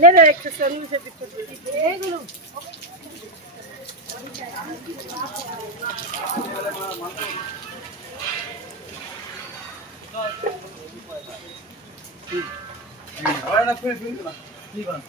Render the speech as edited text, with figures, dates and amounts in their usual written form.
ले ले एक सनू से दिक्कत है गुरु ahora no puedes subir más. Sí, va.